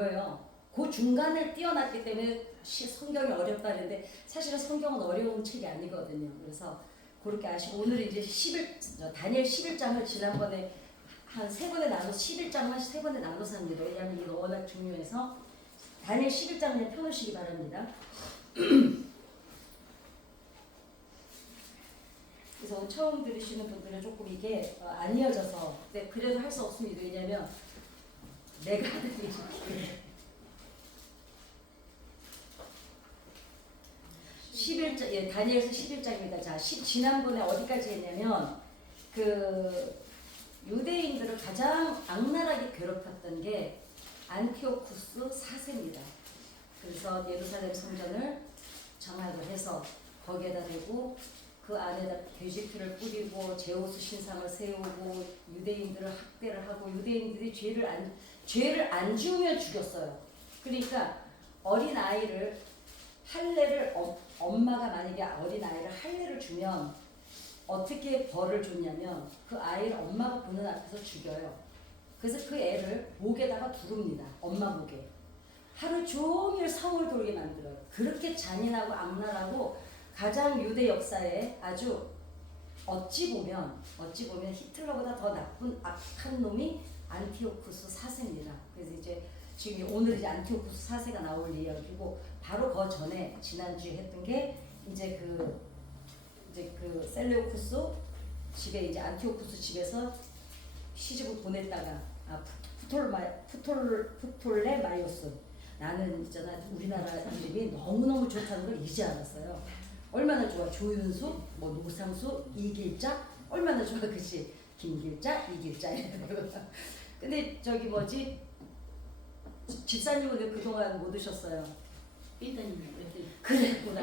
보여요. 그 중간을 뛰어났기 때문에 성경이 어렵다는데 사실은 성경은 어려운 책이 아니거든요. 그래서 그렇게 아시고 오늘 이제 다니엘 11장을 지난번에 한 세 번에 나눠서 11장만 세 번에 나눠서 합니다. 왜냐하면 이거 워낙 중요해서 다니엘 11장을 펴놓으시기 바랍니다. 그래서 처음 들으시는 분들은 조금 이게 안 이어져서 그래도 할 수 없습니다. 왜냐하면 내가 하는 일이 11장, 예, 다니엘서 11장입니다. 자, 지난번에 어디까지 했냐면 그 유대인들을 가장 악랄하게 괴롭혔던 게 안티오쿠스 4세입니다. 그래서 예루살렘 성전을 장악을 해서 거기에다 대고 그 안에다 돼지피를 뿌리고 제우스 신상을 세우고 유대인들을 학대를 하고 유대인들이 죄를 안 지으면 죽였어요. 그러니까 어린 아이를 할례를 엄마가 만약에 어린 아이를 할례를 주면 어떻게 벌을 줬냐면 그 아이를 엄마가 보는 앞에서 죽여요. 그래서 그 애를 목에다가 두릅니다. 엄마 목에. 하루 종일 성을 돌게 만들어요. 그렇게 잔인하고 악랄하고 가장 유대 역사에 아주 어찌 보면 히틀러보다 더 나쁜 악한 놈이 안티오쿠스 4세입니다. 그래서 이제 지금 오늘 이제 안티오쿠스 4세가 나올 이야기고 바로 그 전에 지난주에 했던 게 이제 그 셀레우쿠스 집에 이제 안티오쿠스 집에서 시집을 보냈다가 프톨레마이오스 나는 있잖아 우리나라 이름이 너무너무 좋다는 걸 이제 알았어요. 얼마나 좋아. 조윤수, 뭐 노상수, 이길자 얼마나 좋아. 그치? 김길자, 이길자 근데 저기 뭐지 집사님은 왜 그동안 못 오셨어요? 그랬구나.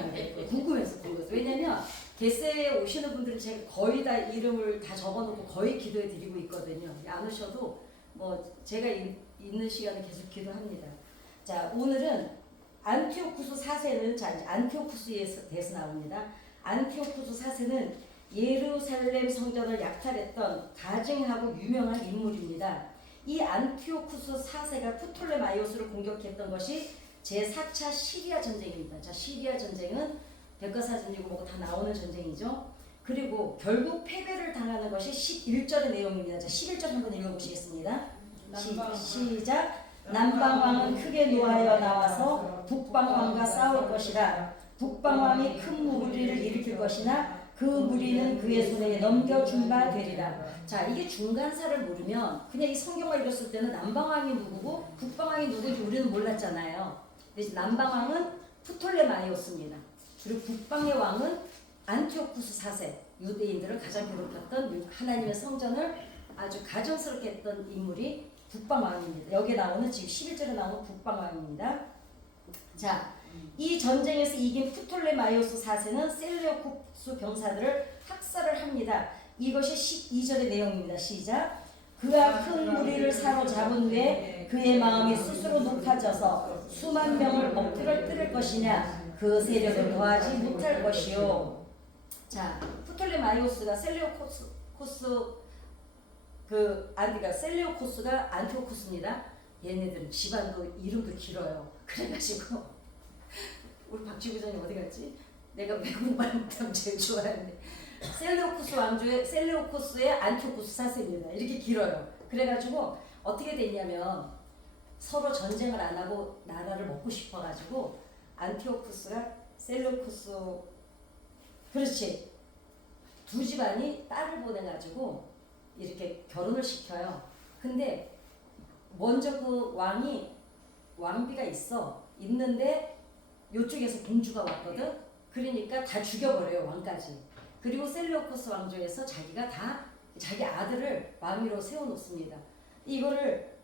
궁금해서. 왜냐면 게세에 오시는 분들은 제가 거의 다 이름을 다 적어놓고 거의 기도해 드리고 있거든요. 안 오셔도 뭐 제가 있는 시간에 계속 기도합니다. 자, 오늘은 안티오쿠스 4세는 자, 안티오쿠스에 대해서 나옵니다. 안티오쿠스 4세는 예루살렘 성전을 약탈했던 가증하고 유명한 인물입니다. 이 안티오쿠스 4세가 프톨레마이오스를 공격했던 것이 제4차 시리아 전쟁입니다. 자, 시리아 전쟁은 백과사전이고 뭐고 다 나오는 전쟁이죠. 그리고 결국 패배를 당하는 것이 11절의 내용입니다. 자, 11절 한번 읽어보시겠습니다. 시작. 남방왕은 크게 노하여 나와서 북방왕과 싸울 것이라. 북방왕이 큰 무리를 일으킬 것이나 그 무리는 그의 손에 넘겨준 바 되리라. 자, 이게 중간사를 모르면 그냥 이 성경을 읽었을 때는 남방왕이 누구고 북방왕이 누구인지 우리는 몰랐잖아요. 남방왕은 프톨레마이오스입니다. 그리고 북방의 왕은 안티오쿠스 4세, 유대인들을 가장 괴롭혔던 하나님의 성전을 아주 가증스럽게 했던 인물이 북방왕입니다. 여기에 나오는 지금 11절에 나오는 북방왕입니다. 자, 이 전쟁에서 이긴 프톨레마이오스 4세는 셀레우쿠스 병사들을 학살을 합니다. 이것이 12절의 내용입니다. 시작. 그가 큰 무리를 사로잡은 뒤에 그의 마음이 스스로 높아져서 수만 명을 엎드려 뜨릴 것이냐 그 세력을 더하지 못할 것이요. 자, 프톨레마이오스가 셀레우코스가 안티오쿠스입니다. 얘네들은 집안도 이름도 길어요. 그래가지고 우리 박지구장님 어디 갔지? 내가 외국말 못하면 제일 좋아하는데 셀레우코스의 안티오쿠스 4세입니다. 이렇게 길어요. 그래가지고 어떻게 됐냐면 서로 전쟁을 안 하고 나라를 먹고 싶어가지고 안티오쿠스가 셀레우코스 그렇지 두 집안이 딸을 보내가지고 이렇게 결혼을 시켜요. 근데 먼저 그 왕비가 있는데 이쪽에서 공주가 왔거든. 그러니까 다 죽여버려요. 왕까지. 그리고 셀레우코스 왕조에서 자기가 다 자기 아들을 왕위로 세워놓습니다. 이거를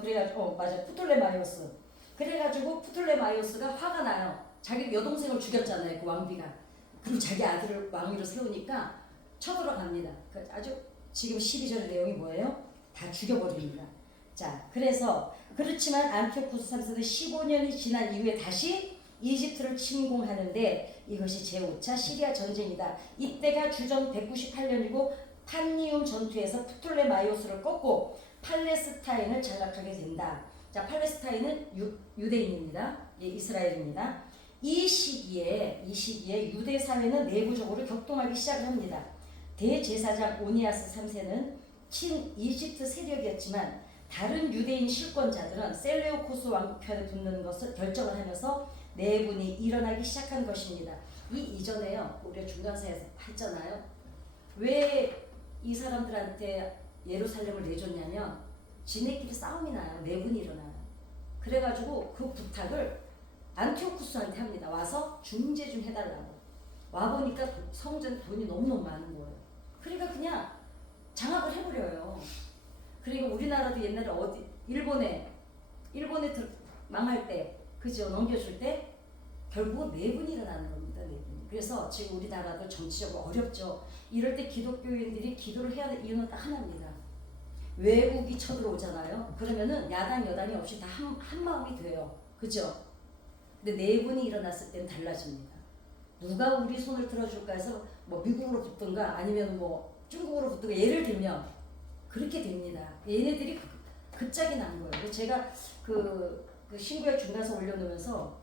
그래가지고 맞아 프톨레마이오스. 그래가지고 프톨레마이오스가 화가 나요. 자기 여동생을 죽였잖아요. 그 왕비가. 그리고 자기 아들을 왕위로 세우니까 쳐들어갑니다. 아주 지금 12절 내용이 뭐예요? 다 죽여버립니다. 자, 그렇지만 안티오쿠스 3세는 15년이 지난 이후에 다시 이집트를 침공하는데 이것이 제5차 시리아 전쟁이다. 이때가 주전 198년이고 판니움 전투에서 프톨레마이오스를 꺾고 팔레스타인을 장악하게 된다. 자, 팔레스타인은 유대인입니다. 예, 이스라엘입니다. 이 시기에 유대 사회는 내부적으로 격동하기 시작을 합니다. 대제사장 오니아스 3세는 친 이집트 세력이었지만 다른 유대인 실권자들은 셀레우코스 왕국 편에 붙는 것을 결정을 하면서 내분이 일어나기 시작한 것입니다. 이 이전에요, 우리가 중간사에서 했잖아요. 왜 이 사람들한테 예루살렘을 내줬냐면 지네끼리 싸움이 나요. 내분이 일어나요. 그래가지고 그 부탁을 안티오쿠스한테 합니다. 와서 중재 좀 해달라고. 와보니까 성전 돈이 너무너무 많은 거예요. 그러니까 그냥 장악을 해버려요. 그리고 우리나라도 옛날에 일본에 망할 때, 그죠? 넘겨줄 때 결국은 내분이 일어나는 겁니다. 내분이. 그래서 지금 우리나라도 정치적으로 어렵죠. 이럴 때 기독교인들이 기도를 해야 될 이유는 딱 하나입니다. 외국이 쳐들어오잖아요. 그러면은 야당 여당이 없이 다 한 마음이 돼요. 그죠? 근데 내분이 일어났을 때는 달라집니다. 누가 우리 손을 들어줄까 해서 뭐 미국으로 붙든가 아니면 뭐 중국으로 붙든가 예를 들면 그렇게 됩니다. 얘네들이 급작이 난 거예요. 제가 그 신구약 중간서 올려놓으면서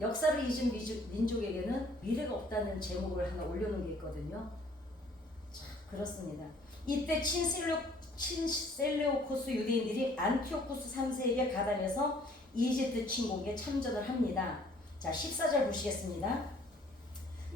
역사를 잊은 민족에게는 미래가 없다는 제목을 하나 올려놓은 게 있거든요. 자, 그렇습니다. 이때 친셀레오코스 유대인들이 안티오쿠스 3세에게 가담해서 이집트 침공에 참전을 합니다. 자, 14절 보시겠습니다.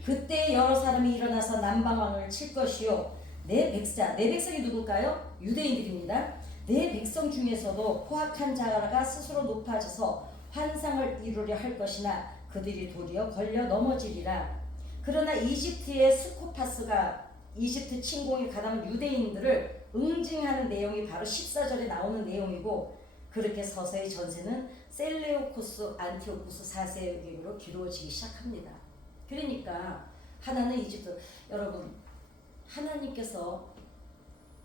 그때 여러 사람이 일어나서 남방왕을 칠 것이요 내 백성이 누굴까요? 유대인들입니다. 내 백성 중에서도 포악한 자가 스스로 높아져서 환상을 이루려 할 것이나 그들이 도리어 걸려 넘어지리라. 그러나 이집트의 스코파스가 이집트 침공에 가담한 유대인들을 응징하는 내용이 바로 14절에 나오는 내용이고, 그렇게 서서히 전세는 셀레우코스 안티오쿠스 4세로 기록지기 시작합니다. 그러니까 하나는 이집트, 여러분 하나님께서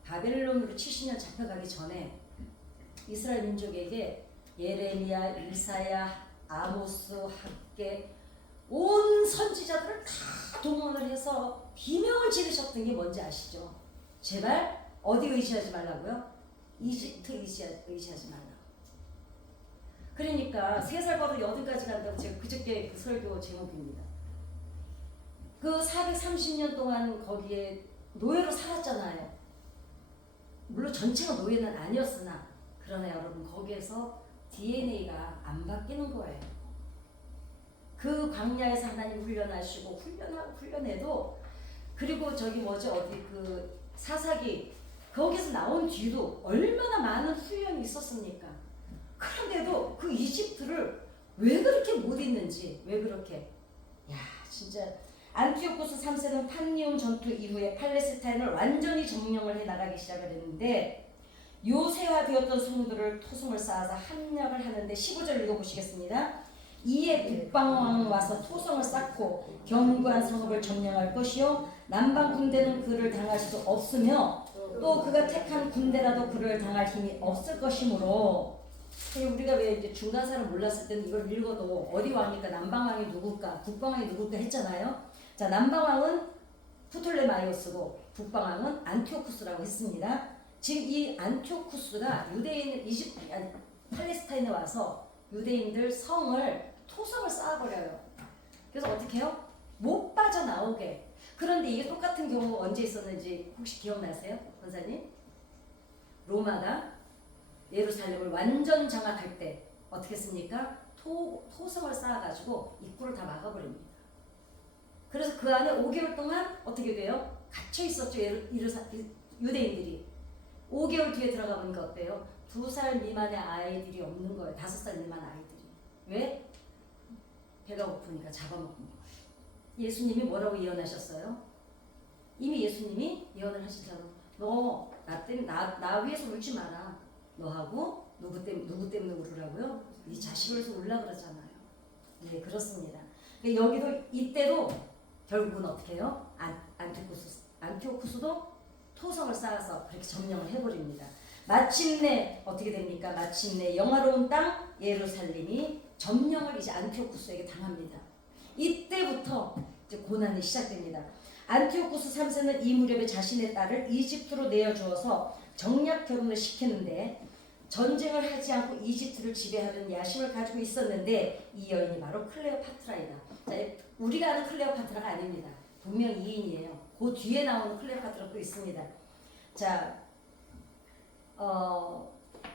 바벨론으로 70년 잡혀가기 전에 이스라엘 민족에게 예레미야, 이사야, 아모스, 학개 온 선지자들을 다 동원을 해서 비명을 지르셨던 게 뭔지 아시죠? 제발 어디 의지하지 말라고요? 이집트 의지하지 말라고. 그러니까 3살 버릇 8가지 간다고 제가 그저께 그 설교 제목입니다. 그 430년 동안 거기에 노예로 살았잖아요. 물론 전체가 노예는 아니었으나 그러나 여러분 거기에서 DNA가 안 바뀌는 거예요. 그 광야에서 하나님 훈련하시고 훈련해도, 그리고 저기 어디 그 사사기 거기서 나온 뒤도 얼마나 많은 훈련이 있었습니까? 그런데도 그 이집트를 왜 그렇게 못 잊는지, 왜 그렇게, 야 진짜 안티오쿠스 3세는 판니온 전투 이후에 팔레스타인을 완전히 점령을 해 나가기 시작을 했는데, 요새화되었던 성들을 토성을 쌓아서 함락을 하는데 15절 읽어보시겠습니다. 이에 북방왕 와서 토성을 쌓고 견고한 성읍을 점령할 것이요 남방 군대는 그를 당할 수 없으며 또 그가 택한 군대라도 그를 당할 힘이 없을 것이므로. 우리가 왜 이제 중간사를 몰랐을 때는 이걸 읽어도 어디 왕이니까 남방왕이 누굴까 북방왕이 누굴까 했잖아요. 자, 남방왕은 프톨레마이오스고 북방왕은 안티오쿠스라고 했습니다. 지금 이 안티오쿠스가 팔레스타인에 와서 유대인들 성을 토성을 쌓아버려요. 그래서 어떻게 해요? 못 빠져나오게. 그런데 이게 똑같은 경우 언제 있었는지 혹시 기억나세요? 권사님? 로마가 예루살렘을 완전 장악할 때 어떻게 했습니까? 토성을 쌓아가지고 입구를 다 막아버립니다. 그래서 그 안에 5개월 동안 어떻게 돼요? 갇혀 있었죠. 유대인들이. 5개월 뒤에 들어가 보니까 어때요? 2살 미만의 아이들이 없는 거예요. 5살 미만 아이들이. 왜? 배가 고프니까 잡아먹는 거예요. 예수님이 뭐라고 예언하셨어요? 이미 예수님이 예언을 하시잖아요. 너 나 위해서 울지 마라. 너하고 누구 때문에 울으라고요? 네 자식을 위해서 울라 그러잖아요. 네, 그렇습니다. 여기도 이때도 결국은 어떻게 해요? 안티오쿠스도 토성을 쌓아서 그렇게 점령을 해버립니다. 마침내 어떻게 됩니까? 마침내 영화로운 땅 예루살렘이 점령을 이제 안티오쿠스에게 당합니다. 이때부터 이제 고난이 시작됩니다. 안티오쿠스 3세는 이 무렵에 자신의 딸을 이집트로 내어주어서 정략 결혼을 시키는데 전쟁을 하지 않고 이집트를 지배하는 야심을 가지고 있었는데 이 여인이 바로 클레오파트라이다. 자, 우리가 아는 클레오파트라가 아닙니다. 분명 이인이에요. 그 뒤에 나오는 클레오파트라도 있습니다. 자,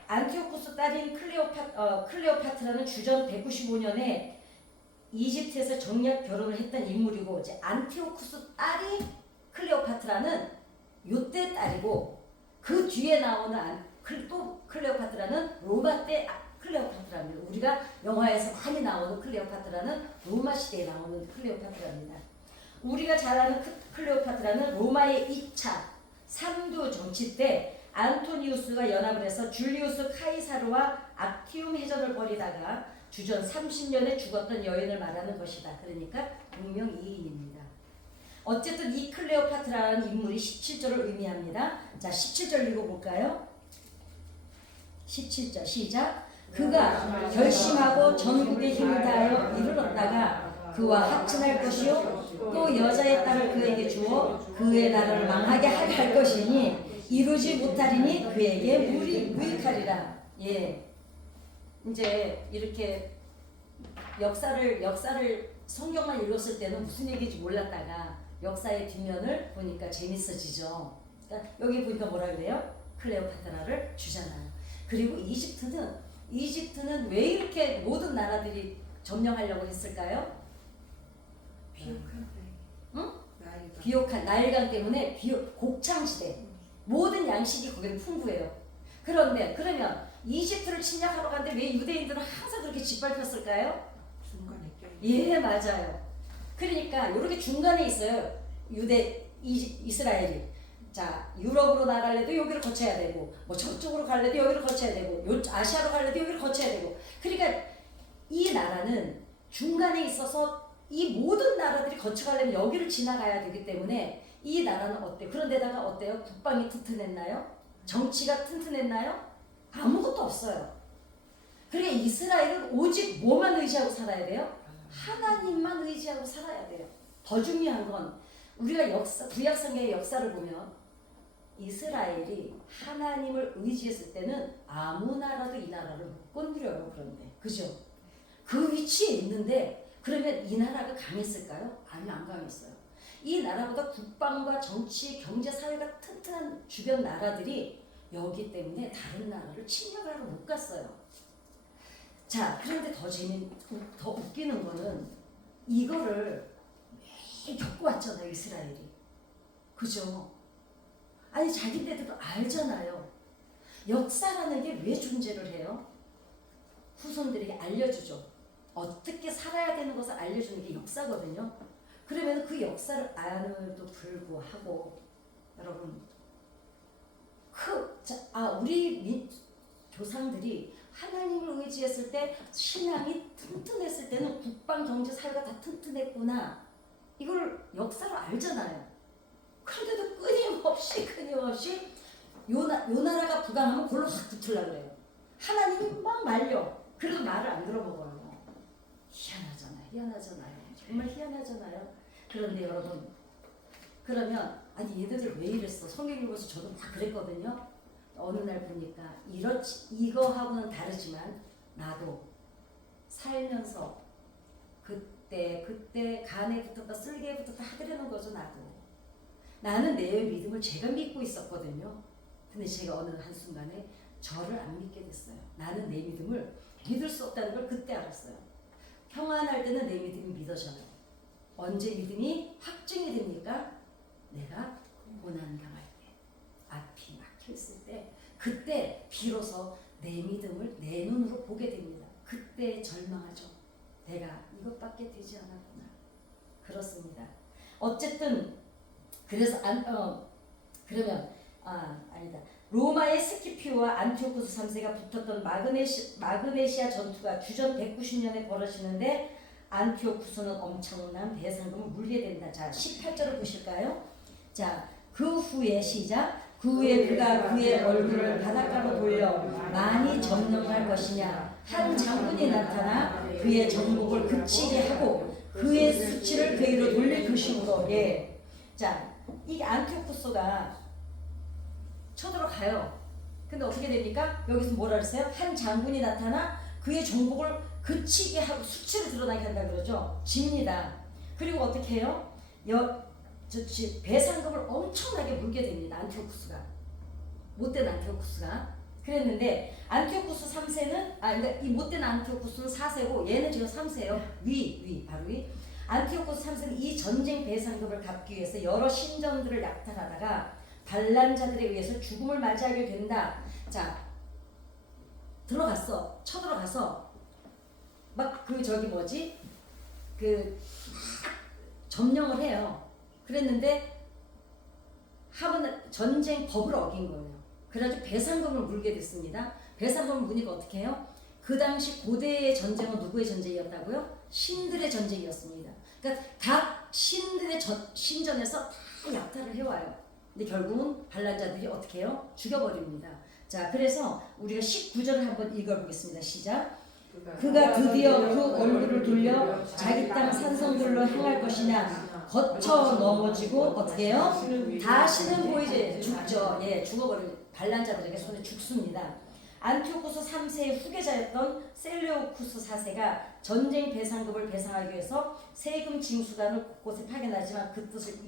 안티오쿠스 딸인 클레오파트라는 주전 195년에 이집트에서 정략 결혼을 했던 인물이고, 이제 안티오쿠스 딸이 클레오파트라는 요때 딸이고, 그 뒤에 나오는 또 클레오파트라는 로마 때 클레오파트라입니다. 우리가 영화에서 많이 나오는 클레오파트라는 로마 시대에 나오는 클레오파트라입니다. 우리가 잘 아는 클레오파트라는 로마의 2차 3두 정치 때 안토니우스가 연합을 해서 줄리우스 카이사르와 악티움 해전을 벌이다가 주전 30년에 죽었던 여인을 말하는 것이다. 그러니까 동명이인입니다. 어쨌든 이 클레오파트라는 인물이 17절을 의미합니다. 자, 17절 읽어볼까요? 17절 시작. 그가 결심하고 전국의 힘을 다하여 이르렀다가 그와 합친할 것이요 또 여자의 딸을 그에게 주어 그의 나라를 망하게 하게 할 것이니 이루지 못하리니 그에게 무익하리라. 예, 이제 이렇게 역사를 성경만 읽었을 때는 무슨 얘기인지 몰랐다가 역사의 뒷면을 보니까 재밌어지죠. 그러니까 여기 보니까 뭐라 그래요? 클레오파트라를 주잖아요. 그리고 이집트는 왜 이렇게 모든 나라들이 점령하려고 했을까요? 비옥한 응? 나일강. 비옥한 나일강 때문에 곡창지대. 모든 양식이 거기는 풍부해요. 그러면 이집트를 침략하러 갔는데 왜 유대인들은 항상 그렇게 짓밟혔을까요? 중간에 껴있는. 예, 맞아요. 그러니까 이렇게 중간에 있어요. 이스라엘이. 자, 유럽으로 나갈래도 여기를 거쳐야 되고, 뭐 저쪽으로 갈래도 여기를 거쳐야 되고, 아시아로 갈래도 여기를 거쳐야 되고. 그러니까 이 나라는 중간에 있어서 이 모든 나라들이 거쳐가려면 여기를 지나가야 되기 때문에 이 나라는 어때요? 그런데다가 어때요? 국방이 튼튼했나요? 정치가 튼튼했나요? 아무것도 없어요. 그러니까 이스라엘은 오직 뭐만 의지하고 살아야 돼요? 하나님만 의지하고 살아야 돼요. 더 중요한 건 우리가 구약성경의 역사를 보면 이스라엘이 하나님을 의지했을 때는 아무 나라도 이 나라를 못 건드려요. 그런데 그죠? 그 위치에 있는데 그러면 이 나라가 강했을까요? 아니, 안 강했어요. 이 나라보다 국방과 정치, 경제, 사회가 튼튼한 주변 나라들이 여기 때문에 다른 나라를 침략을 하러 못 갔어요. 자, 그런데 더 웃기는 거는 이거를 매일 겪어왔잖아요, 이스라엘이. 그죠? 아니, 자기네들도 알잖아요. 역사라는 게 왜 존재를 해요? 후손들에게 알려주죠. 어떻게 살아야 되는 것을 알려주는 게 역사거든요. 그러면 그 역사를 아는데도 불구하고 여러분, 우리 조상들이 하나님을 의지했을 때 신앙이 튼튼했을 때는 국방, 경제, 사회가 다 튼튼했구나. 이걸 역사로 알잖아요. 그런데도 끊임없이 요 나라가 부강하면 골로 확 붙으려고 그래요. 하나님이 막 말려. 그래도 말을 안 들어먹어요. 희한하잖아요. 정말 희한하잖아요. 그런데 여러분, 그러면 아니 얘네들 왜 이랬어? 성경 읽어서 저도 다 그랬거든요. 어느 날 보니까 이거하고는 다르지만 나도 살면서 그때 간에 붙었다 쓸개에 붙었다 하더라는 거죠. 나는 내 믿음을 제가 믿고 있었거든요. 근데 제가 어느 한순간에 저를 안 믿게 됐어요. 나는 내 믿음을 믿을 수 없다는 걸 그때 알았어요. 평안할 때는 내 믿음이 믿어져요. 언제 믿음이 확증이 됩니까? 내가 고난 당할 때, 앞이 막혔을 때, 그때 비로소 내 믿음을 내 눈으로 보게 됩니다. 그때 절망하죠. 내가 이것밖에 되지 않았구나. 그렇습니다. 어쨌든 그래서 아니다. 로마의 스키피오와 안티오쿠스 3세가 붙었던 마그네시아 전투가 주전 190년에 벌어지는데 안티오쿠스는 엄청난 배상금을 물게 된다. 자, 18절을 보실까요? 자, 그 후에 시작. 그 후에 그가 그의 얼굴을 바닷가로 돌려 많이 점령할 것이냐. 한 장군이 나타나 그의 정복을 그치게 하고 그의 수치를 그에게로 돌릴 것이므로. 예. 자, 이게 안티오쿠스가 쳐들어가요. 근데 어떻게 됩니까? 여기서 뭐라 그랬어요? 한 장군이 나타나 그의 정복을 그치게 하고 수치를 드러나게 한다 그러죠. 집니다. 그리고 어떻게 해요? 배상금을 엄청나게 물게 됩니다. 안티오쿠스가. 못된 안티오쿠스가. 그랬는데 안티오쿠스 3세는 그러니까 이 못된 안티오쿠스는 4세고 얘는 지금 3세예요. 바로 위. 안티오쿠스 3세는 이 전쟁 배상금을 갚기 위해서 여러 신전들을 약탈하다가 반란자들에 의해서 죽음을 맞이하게 된다. 자, 쳐들어가서 막 점령을 해요. 그랬는데 하면 전쟁 법을 어긴 거예요. 그래가지고 배상금을 물게 됐습니다. 배상금을 무니까 어떻게 해요? 그 당시 고대의 전쟁은 누구의 전쟁이었다고요? 신들의 전쟁이었습니다. 그러니까 각 신들의 신전에서 다 약탈을 해와요. 근데 결국은 반란자들이 어떻게 해요? 죽여버립니다. 자, 그래서 우리가 19절을 한번 읽어보겠습니다. 시작. 그가 드디어 그 얼굴을 돌려 자기 땅 산성들로 행할 것이냐 거쳐 넘어지고 어떻게 해요? 다시는 보이지 죽죠. 예, 죽어버리고 반란자들에게 손에 죽습니다. 안티오쿠스 3세의 후계자였던 셀레우쿠스 4세가 전쟁 배상금을 배상하기 위해서 세금 징수단을 곳곳에 파견하지만 그 뜻을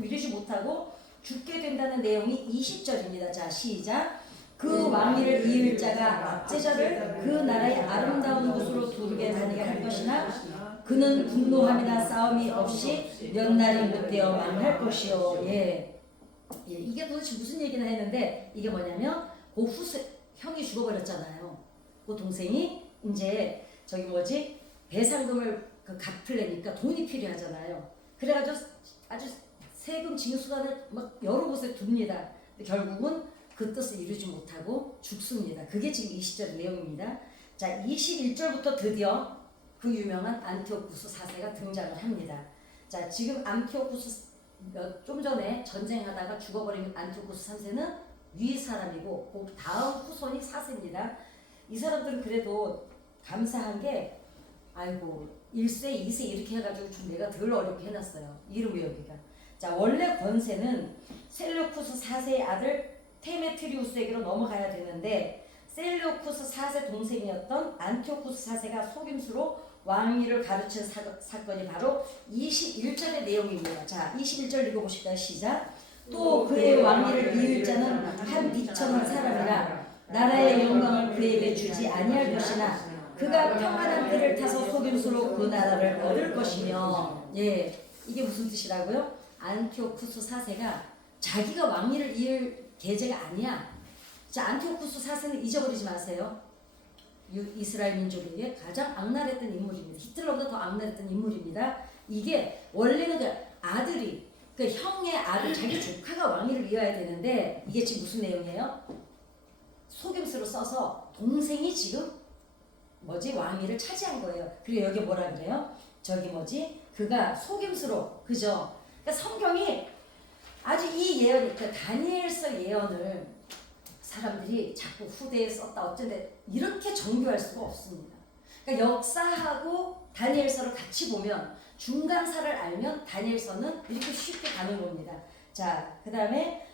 이루지 못하고 죽게 된다는 내용이 20절입니다. 자, 시작. 그 왕위를 이을 자가 압제자를 그 나라의 아름다운 곳으로 두르게 다니게 할 것이나 그는 분노함이나 싸움이 없이 몇 날이 못되어 망할 것이요. 예, 이게 도대체 무슨 얘기나 했는데 이게 뭐냐면 그 형이 죽어버렸잖아요. 그 동생이 이제 배상금을 갚으려니까 돈이 필요하잖아요. 그래가지고 아주 세금 징수단을 막 여러 곳에 둡니다. 근데 결국은 그 뜻을 이루지 못하고 죽습니다. 그게 지금 20절 내용입니다. 자, 21절부터 드디어 그 유명한 안티오쿠스 4세가 등장을 합니다. 자, 지금 안티오쿠스 좀 전에 전쟁하다가 죽어버린 안티오쿠스 3세는 위 사람이고 그 다음 후손이 4세입니다. 이 사람들은 그래도 감사한 게 1세, 2세 이렇게 해가지고 좀 내가 덜 어렵게 해놨어요. 이름 외우기가. 자, 원래 권세는 셀레우쿠스 4세의 아들 데메트리우스에게로 넘어가야 되는데 셀레우쿠스 4세 동생이었던 안티오쿠스 4세가 속임수로 왕위를 가르친 사건이 바로 21절의 내용입니다. 자, 21절 읽어보실까요? 시작. 또 그의 왕위를 이을 자는 한 비천한 사람이라 나라의 영광을 그에게 주지 아니할 것이나 그가 평안한 때를 타서 속임수로 그 나라를 얻을 것이며. 예, 이게 무슨 뜻이라고요? 안티오쿠스 4세가 자기가 왕위를 이을 계제가 아니야. 자, 안티오쿠스 4세는 잊어버리지 마세요. 이스라엘 민족에게 가장 악랄했던 인물입니다. 히틀러보다 더 악랄했던 인물입니다. 이게 원래는 그 아들이 형의 아들 자기 조카가 왕위를 이어야 되는데 이게 지금 무슨 내용이에요? 속임수로 써서 동생이 지금 왕위를 차지한 거예요. 그리고 여기 뭐라 그래요? 그가 속임수로, 그죠? 그러니까 성경이 아주 이 예언, 다니엘서 예언을 사람들이 자꾸 후대에 썼다 어쩐데 이렇게 정교할 수가 없습니다. 그러니까 역사하고 다니엘서를 같이 보면 중간사를 알면 다니엘서는 이렇게 쉽게 가는 겁니다. 자, 그 다음에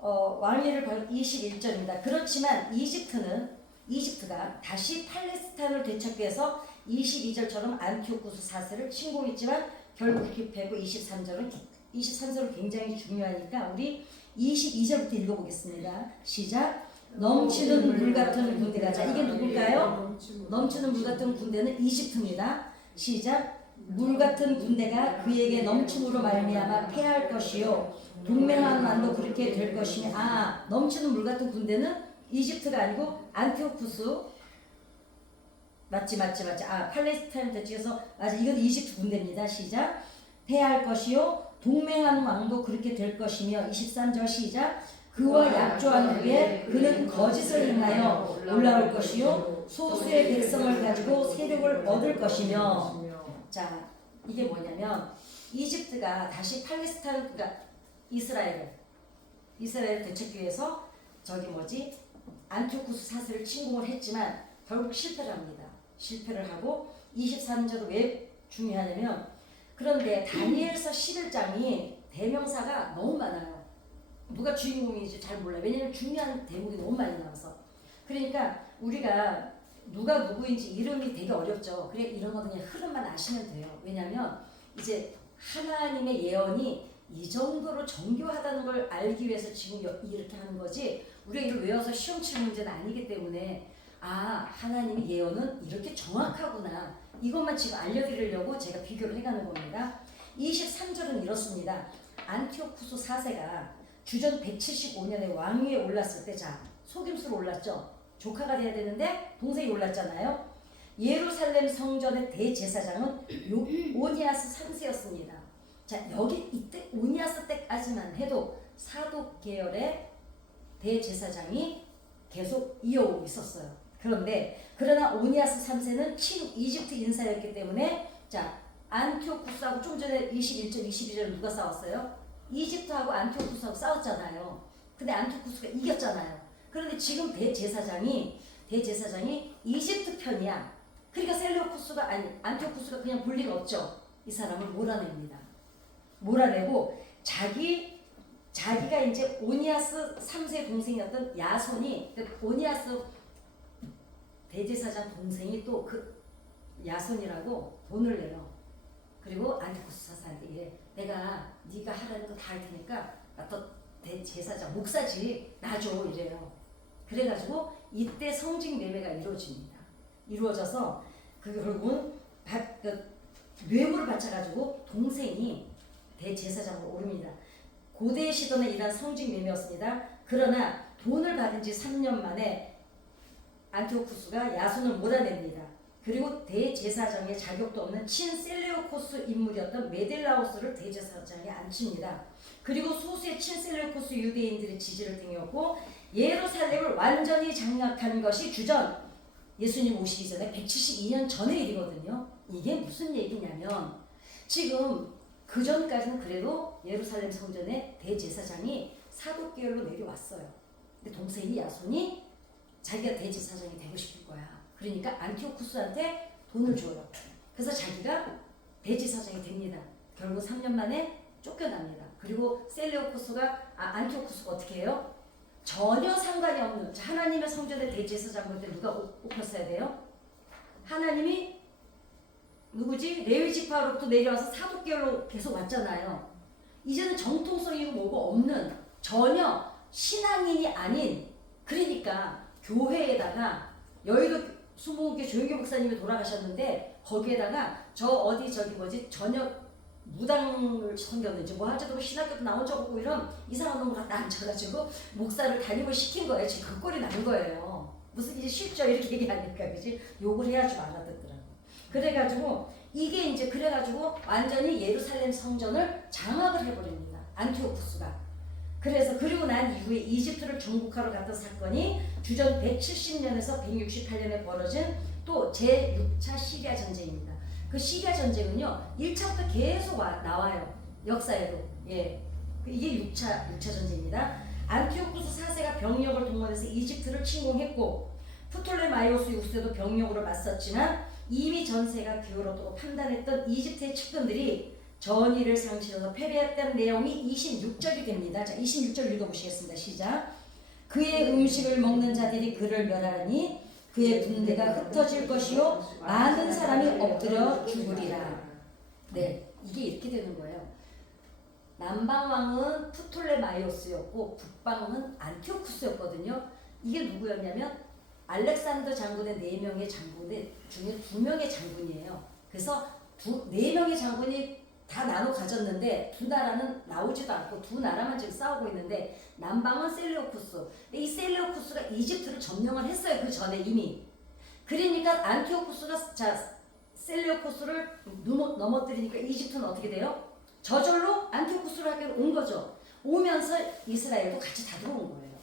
왕위를 21절입니다. 그렇지만 이집트가 다시 팔레스타인을 되찾기 위해서 22절처럼 안티오쿠스 4세를 침공했지만 결국 기패고 23절은 굉장히 중요하니까 우리 22절부터 읽어보겠습니다. 시작. 넘치는 물 같은 군대가. 자, 이게 누굴까요? 넘치는 물 같은 군대는 이집트입니다. 시작. 물 같은 군대가 그에게 넘침으로 말미암아 패할 것이요 동맹한 만도 그렇게 될 것이니. 넘치는 물 같은 군대는 이집트가 아니고 안티오쿠스. 맞지. 팔레스타인 대치에서 맞아. 이건 이집트 군대입니다. 시작. 패할 것이요 동맹한 왕도 그렇게 될 것이며. 23절 시작. 그와 약조한 후에 그는 거짓을 행하여 올라올 것이요 소수의 백성을 가지고 세력을 얻을 것이며. 자, 이게 뭐냐면 이집트가 다시 팔레스타인, 그러니까 이스라엘을 되찾기 위해서 안티오쿠스 4세를 침공을 했지만 결국 실패를 합니다. 실패를 하고 23절은 왜 중요하냐면 그런데 다니엘서 11장이 대명사가 너무 많아요. 누가 주인공인지 잘 몰라요. 왜냐면 중요한 대목이 너무 많이 나와서. 그러니까 우리가 누가 누구인지 이름이 되게 어렵죠. 그래 이런 거 그냥 흐름만 아시면 돼요. 왜냐면 이제 하나님의 예언이 이 정도로 정교하다는 걸 알기 위해서 지금 이렇게 하는 거지 우리가 이걸 외워서 시험 칠 문제는 아니기 때문에 아 하나님의 예언은 이렇게 정확하구나 이것만 지금 알려드리려고 제가 비교를 해가는 겁니다. 23절은 이렇습니다. 안티오쿠스 4세가 주전 175년에 왕위에 올랐을 때 자 속임수로 올랐죠. 조카가 돼야 되는데 동생이 올랐잖아요. 예루살렘 성전의 대제사장은 오니아스 3세였습니다. 자 여기 이때 오니아스 때까지만 해도 사독 계열의 대제사장이 계속 이어오고 있었어요. 그러나 오니아스 3세는 친 이집트 인사였기 때문에 자 안티오쿠스하고 좀 전에 21절 22절 누가 싸웠어요? 이집트하고 안티오쿠스하고 싸웠잖아요. 근데 안티오쿠스가 이겼잖아요. 그런데 지금 대제사장이 이집트 편이야. 그러니까 셀레우쿠스가 아니 안티오쿠스가 그냥 볼 리가 없죠. 이 사람을 몰아냅니다. 몰아내고 자기가 이제 오니아스 3세 동생이었던 야손이 오니아스 대제사장 동생이 또 그 야손이라고 돈을 내요. 그리고 안티오쿠스 사사한테 내가 네가 하라는 거 다 할 테니까 나 또 대제사장 목사지 놔줘 이래요. 그래가지고 이때 성직 매매가 이루어집니다. 이루어져서 결국은 뇌물을 바쳐가지고 동생이 대제사장으로 오릅니다. 고대 시돈에 이란 성직 매매였습니다. 그러나 돈을 받은 지 3년 만에 안티오쿠스가 야손을 몰아냅니다. 그리고 대제사장의 자격도 없는 친셀레우코스 인물이었던 메델라우스를 대제사장에 앉힙니다. 그리고 소수의 친셀레우코스 유대인들의 지지를 등였고 예루살렘을 완전히 장악한 것이 주전 예수님 오시기 전에 172년 전의 일이거든요. 이게 무슨 얘기냐면 지금 그 전까지는 그래도 예루살렘 성전에 대제사장이 사독계열로 내려왔어요. 근데 동생이 야손이 자기가 대제사장이 되고 싶을 거야. 그러니까 안티오쿠스한테 돈을 줘요. 그래서 자기가 대제사장이 됩니다. 결국 3년 만에 쫓겨납니다. 그리고 셀레우코스가 안티오쿠스가 어떻게 해요? 전혀 상관이 없는 하나님의 성전의 대제사장 때 누가 뽑혔어야 돼요? 하나님이 누구지? 레위 지파로부터 내려와서 사독계열로 계속 왔잖아요. 이제는 정통성이고 뭐고 없는 전혀 신앙인이 아닌 그러니까 교회에다가 여의도 수목교회 조영교 목사님이 돌아가셨는데 거기에다가 전혀 무당을 섬겼는지 뭐 하지도 신학교도 나온 적 없고 이런 이상한 놈을 갖다 앉혀가지고 목사를 담임을 시킨 거예요. 지금 그 꼴이 난 거예요. 무슨 이제 쉽죠 이렇게 얘기하니까 그지? 욕을 해야 좀 알아듣더라고. 그래가지고 이게 이제 그래가지고 완전히 예루살렘 성전을 장악을 해버립니다. 안티오쿠스가. 그래서 그리고 난 이후에 이집트를 정복하러 갔던 사건이 주전 170년에서 168년에 벌어진 또 제6차 시리아 전쟁입니다. 그 시리아 전쟁은요 1차부터 계속 나와요. 역사에도. 예. 이게 6차 전쟁입니다. 안티오쿠스 4세가 병력을 동원해서 이집트를 침공했고 프톨레마이오스 6세도 병력으로 맞섰지만 이미 전세가 기울었다고 판단했던 이집트의 측근들이 전의를 상실해서 패배했다는 내용이 26절이 됩니다. 자, 26절 읽어보시겠습니다. 시작. 그의 음식을 먹는 자들이 그를 멸하니 그의 군대가 흩어질 것이요 많은 사람이 엎드려 죽으리라. 네, 이게 이렇게 되는 거예요. 남방왕은 프톨레마이오스였고 북방왕은 안티오쿠스였거든요. 이게 누구였냐면 알렉산더 장군의 4명의 장군 중에 2명의 장군이에요. 그래서 4명의 장군이 다 나눠 가졌는데 두 나라는 나오지도 않고 두 나라만 지금 싸우고 있는데 남방은 셀레우쿠스. 이 셀레우쿠스가 이집트를 점령을 했어요. 그 전에 이미. 그러니까 안티오쿠스가 셀레우쿠스를 넘어뜨리니까 이집트는 어떻게 돼요? 저절로 안티오쿠스로 온 거죠. 오면서 이스라엘도 같이 다 들어온 거예요.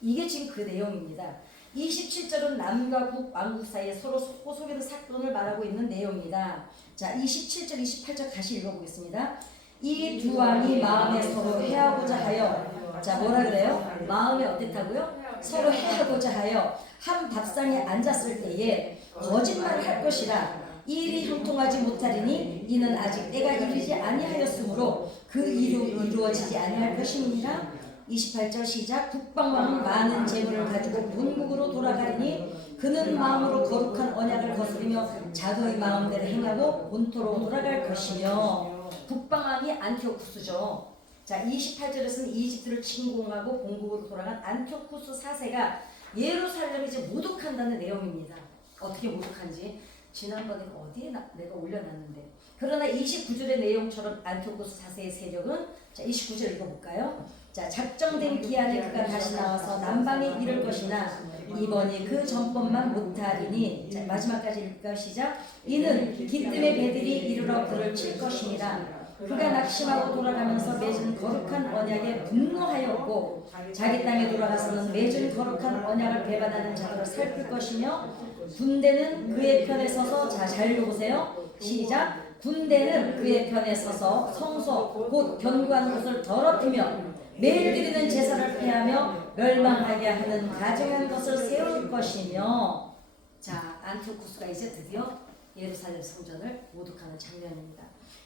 이게 지금 그 내용입니다. 27절은 남과 북 왕국 사이에 서로 속고 속이는 사건을 말하고 있는 내용입니다. 자, 27절, 28절 다시 읽어보겠습니다. 이 두 왕이 마음에 서로 해하고자 하여 자 뭐라 그래요? 마음에 어땠다고요? 서로 해하고자 하여 한 밥상에 앉았을 때에 거짓말을 할 것이라 이 일이 형통하지 못하리니 이는 아직 때가 이르지 아니하였으므로 그 일이 이루어지지 아니할 것이니라. 28절 시작. 북방왕은 많은 재물을 가지고 본국으로 돌아가니 그는 마음으로 거룩한 언약을 거스리며 자기의 마음대로 행하고 본토로 돌아갈 것이며. 북방왕이 안티오쿠스죠. 자, 28절에서는 이집트를 침공하고 본국으로 돌아간 안티오쿠스 4세가 예루살렘을 이제 모독한다는 내용입니다. 어떻게 모독한지 지난번에 어디에 내가 올려놨는데. 그러나 29절의 내용처럼 안티오쿠스 4세의 세력은, 자 29절 읽어볼까요? 자, 작정된 기한에 그가 다시 나와서 남방에 이를 것이나 이번이 그 전번만 못하리니. 자, 마지막까지 읽을까요? 시작. 이는 기뜸의 배들이 이르러 그를 칠 것이니라. 그가 낙심하고 돌아가면서 맺은 거룩한 언약에 분노하였고 자기 땅에 돌아가서는 맺은 거룩한 언약을 배반하는 자들을 살필 것이며 군대는 그의 편에 서서, 자, 잘 읽어보세요. 시작. 군대는 그의 편에 서서 성소 곧 견고한 곳을 더럽히며 매일 드리는 제사를 폐하며 멸망하게 하는 가증한 것을 세울 것이며. 자, 안티오쿠스가 이제 드디어 예루살렘 성전을 모독하는 장면입니다.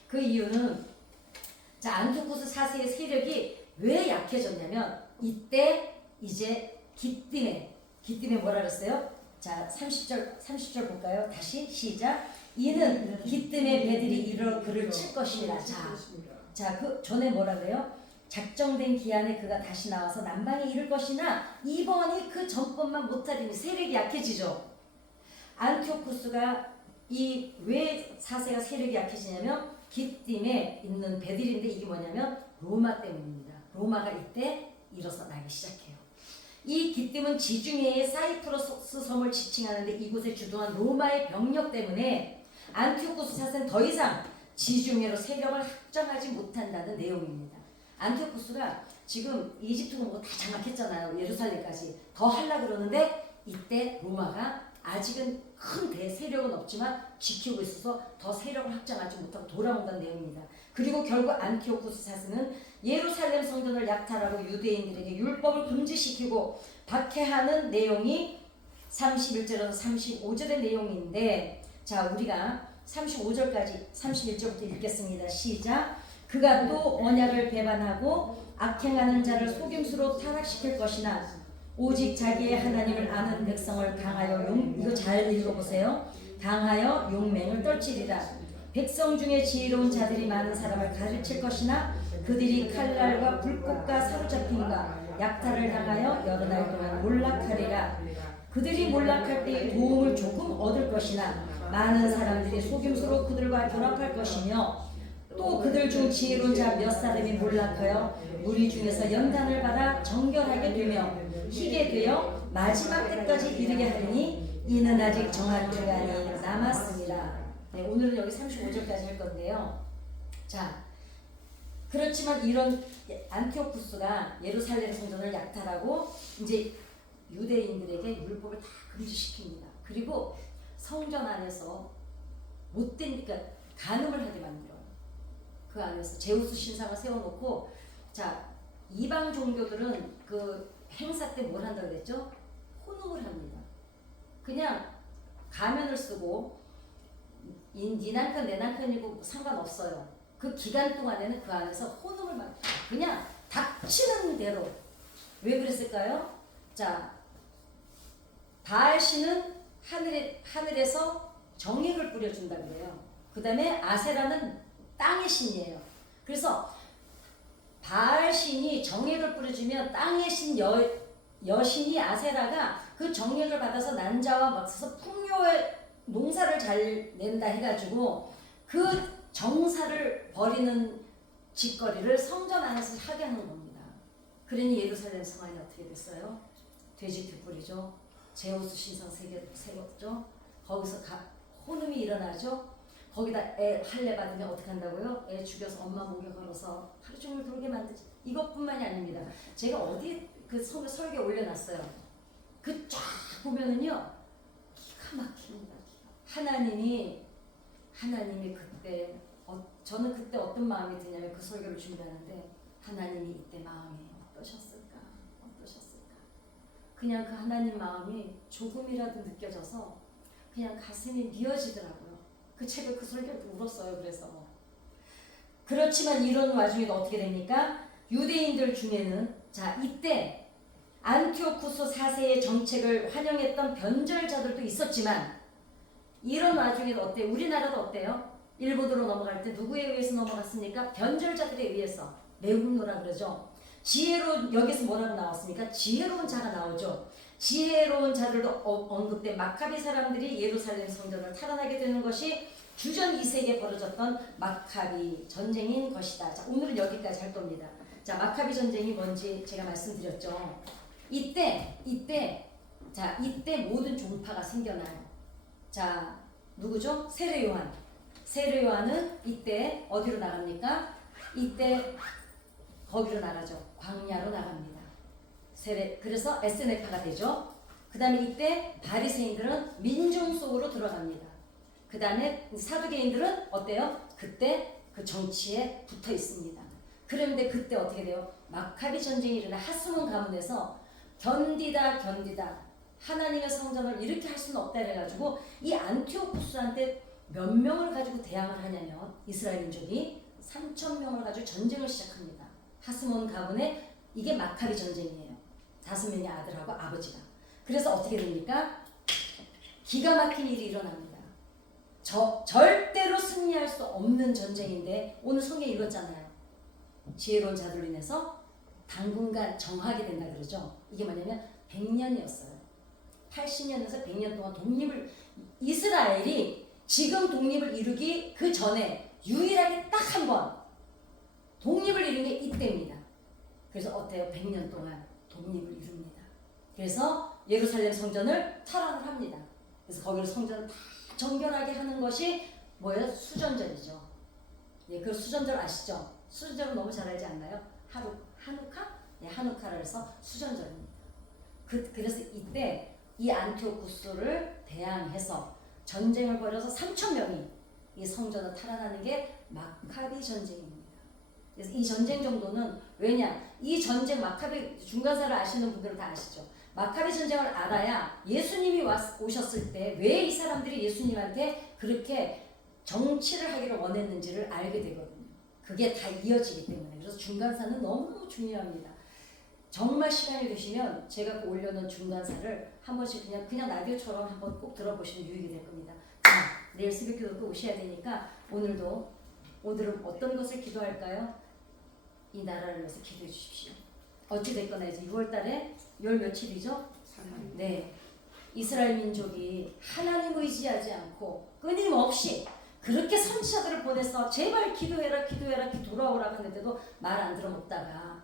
그 이유는, 자, 안티오쿠스 4세의 세력이 왜 약해졌냐면 이때 이제 기뜸에 뭐라 그랬어요? 자, 30절 볼까요? 다시 시작. 이는 기뜸의 배들이 이르러 그를 칠 것이라. 자, 그 전에 뭐라 그래요? 작정된 기한에 그가 다시 나와서 남방에 이를 것이나 이번이 그 전번만 못하리니. 세력이 약해지죠. 안티오쿠스가 이 왜 4세가 세력이 약해지냐면 기띔에 있는 배들인데 이게 뭐냐면 로마 때문입니다. 로마가 이때 일어나기 시작해요. 이 기띔은 지중해의 사이프러스 섬을 지칭하는데 이곳에 주둔한 로마의 병력 때문에 안티오쿠스 4세는 더 이상 지중해로 세력을 확장하지 못한다는 내용입니다. 안티오쿠스가 지금 이집트 공고 다 장악했잖아요. 예루살렘까지 더 하려고 그러는데 이때 로마가 아직은 큰 대세력은 없지만 지키고 있어서 더 세력을 확장하지 못하고 돌아온다는 내용입니다. 그리고 결국 안티오쿠스 4세는 예루살렘 성전을 약탈하고 유대인들에게 율법을 금지시키고 박해하는 내용이 31절에서 35절의 내용인데, 자, 우리가 35절까지 31절부터 읽겠습니다. 시작. 그가 또 언약을 배반하고 악행하는 자를 속임수로 타락시킬 것이나 오직 자기의 하나님을 아는 백성을 강하여 이거 잘 읽어보세요. 강하여 용맹을 떨치리라. 백성 중에 지혜로운 자들이 많은 사람을 가르칠 것이나 그들이 칼날과 불꽃과 사로잡힘과 약탈을 당하여 여러 날 동안 몰락하리라. 그들이 몰락할 때에 도움을 조금 얻을 것이나 많은 사람들이 속임수로 그들과 결합할 것이며 또 그들 중 지혜로운 자 몇 사람이 몰락하여 무리 중에서 연단을 받아 정결하게 되며 희게 되어 마지막 때까지 이르게 하리니 이는 아직 정한 기간이 남았습니다. 네, 오늘은 여기 35절까지 할 건데요. 자, 그렇지만 이런 안티오쿠스가 예루살렘 성전을 약탈하고 이제 유대인들에게 율법을 다 금지시킵니다. 그리고 성전 안에서 못된, 그러니까 간음을 하게 만들어요. 그 안에서 제우스 신상을 세워놓고, 자, 이방 종교들은 그 행사 때 뭘 한다고 그랬죠? 혼음을 합니다. 그냥 가면을 쓰고 네 남편 내 남편이고 상관없어요. 그 기간 동안에는 그 안에서 혼음을 막 그냥 닥치는 대로. 왜 그랬을까요? 자, 바알신은 하늘에서 정액을 뿌려준다 그래요. 그 다음에 아세라는 땅의 신이에요. 그래서 바알신이 정액을 뿌려주면 땅의 신 여신이 아세라가 그 정액을 받아서 난자와 맞서서 풍요의 농사를 잘 낸다 해가지고 그 정사를 벌이는 짓거리를 성전 안에서 하게 하는 겁니다. 그러니 예루살렘 성안이 어떻게 됐어요? 돼지 뒷불이죠. 제우스 신상 세웠죠. 거기서 혼음이 일어나죠. 거기다 애 할례 받으면 어떻게 한다고요? 애 죽여서 엄마 목에 걸어서 하루 종일 그러게 만들지. 이것뿐만이 아닙니다. 제가 어디 그 설계 올려놨어요. 그 쫙 보면은요, 기가 막힙니다. 하나님이 그때 저는 그때 어떤 마음이 드냐면 그 설교를 준비하는데 하나님이 이때 마음이 어떠셨을까? 그냥 그 하나님 마음이 조금이라도 느껴져서 그냥 가슴이 미어지더라고요. 그 책을 그 설교를 울었어요. 그래서 그렇지만 이런 와중에도 어떻게 됩니까? 유대인들 중에는 자, 이때 안티오쿠스 4세의 정책을 환영했던 변절자들도 있었지만 이런 와중에도 어때요? 우리나라도 어때요? 일본으로 넘어갈 때 누구에 의해서 넘어갔습니까? 변절자들에 의해서. 매국노라 그러죠. 지혜로운, 여기서 뭐라고 나왔습니까? 지혜로운 자가 나오죠. 지혜로운 자들도 언급된 마카비 사람들이 예루살렘 성전을 탈환하게 되는 것이 주전 2세기에 벌어졌던 마카비 전쟁인 것이다. 자, 오늘은 여기까지 할 겁니다. 자, 마카비 전쟁이 뭔지 제가 말씀드렸죠. 이때 모든 종파가 생겨나요. 자, 누구죠? 세례 요한. 세례 요한은 이때 어디로 나갑니까? 이때 거기로 나가죠. 광야로 나갑니다. 그래서 에스네파가 되죠. 그 다음에 이때 바리새인들은 민중 속으로 들어갑니다. 그 다음에 사두개인들은 어때요? 그때 그 정치에 붙어 있습니다. 그런데 그때 어떻게 돼요? 마카비 전쟁이 일어나 하스몬 가문에서 견디다 하나님의 성전을 이렇게 할 수는 없다 해가지고 이 안티오쿠스한테 몇 명을 가지고 대항을 하냐면 이스라엘 민족이 3,000명을 가지고 전쟁을 시작합니다. 하스몬 가문에 이게 마카비 전쟁이에요. 5명의 아들하고 아버지가. 그래서 어떻게 됩니까? 기가 막힌 일이 일어납니다. 절대로 승리할 수 없는 전쟁인데 오늘 성경에 읽었잖아요. 지혜로운 자들로 인해서 당분간 정하게 된다 그러죠. 이게 뭐냐면 100년이었어요. 80년에서 100년 동안 이스라엘이 지금 독립을 이루기 그 전에 유일하게 딱 한 번 독립을 이룬 게 이때입니다. 그래서 어때요? 100년 동안 독립을 이룹니다. 그래서 예루살렘 성전을 탈환을 합니다. 그래서 거기를 성전을 다 정결하게 하는 것이 뭐예요? 수전절이죠. 예, 그 수전절 아시죠? 수전절은 너무 잘 알지 않나요? 하누카? 네, 하누카를 해서 수전절입니다. 그래서 이때 이 안티오쿠스를 대항해서 전쟁을 벌여서 3,000명이 이 성전을 탈환하는 게 마카비 전쟁입니다. 그래서 이 전쟁 정도는 왜냐? 이 전쟁 마카비 중간사를 아시는 분들은 다 아시죠? 마카비 전쟁을 알아야 예수님이 오셨을 때 왜 이 사람들이 예수님한테 그렇게 정치를 하기를 원했는지를 알게 되거든요. 그게 다 이어지기 때문에. 그래서 중간사는 너무 중요합니다. 정말 시간이 되시면 제가 올려놓은 중간사를 한 번씩 그냥 라디오처럼 한번 꼭 들어보시면 유익이 될 겁니다. 내일 새벽기도 또 오셔야 되니까 오늘은 어떤 것을 기도할까요? 이 나라를 위해서 기도해 주십시오. 어찌 됐거나 이제 6월 달에 10 며칠이죠? 네. 이스라엘 민족이 하나님 의지하지 않고 끊임없이 그렇게 선지자들을 보내서 제발 기도해라 돌아오라 하는데도 말 안 들어먹다가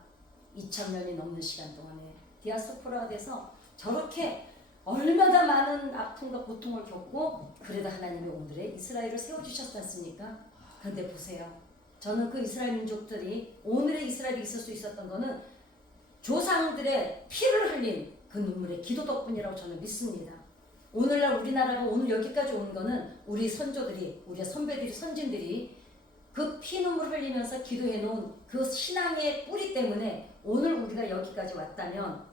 2000년이 넘는 시간 동안에 디아스포라가 돼서 저렇게 얼마나 많은 아픔과 고통을 겪고 그래도 하나님이 오늘의 이스라엘을 세워주셨지 않습니까? 그런데 보세요. 저는 그 이스라엘 민족들이 오늘의 이스라엘이 있을 수 있었던 거는 조상들의 피를 흘린 그 눈물의 기도 덕분이라고 저는 믿습니다. 오늘날 우리나라가 오늘 여기까지 온 거는 우리 선조들이, 우리 선배들이, 선진들이 그 피눈물 흘리면서 기도해 놓은 그 신앙의 뿌리 때문에 오늘 우리가 여기까지 왔다면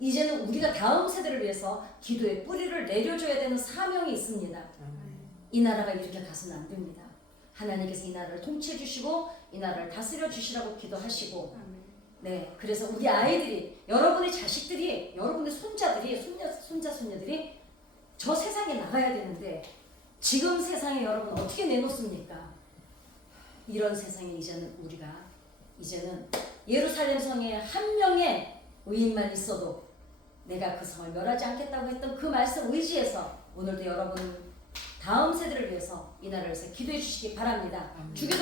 이제는 우리가 다음 세대를 위해서 기도의 뿌리를 내려줘야 되는 사명이 있습니다. 이 나라가 이렇게 가서는 안 됩니다. 하나님께서 이 나라를 통치해 주시고 이 나라를 다스려 주시라고 기도하시고 네, 그래서 우리 아이들이, 여러분의 자식들이, 여러분의 손자들이, 손자손녀들이 저 세상에 나가야 되는데 지금 세상에 여러분 어떻게 내놓습니까? 이런 세상에 이제는 예루살렘 성에 한 명의 의인만 있어도 내가 그 성을 멸하지 않겠다고 했던 그 말씀 의지해서 오늘도 여러분 다음 세대를 위해서 이 나라를 위해서 기도해 주시기 바랍니다. 주기도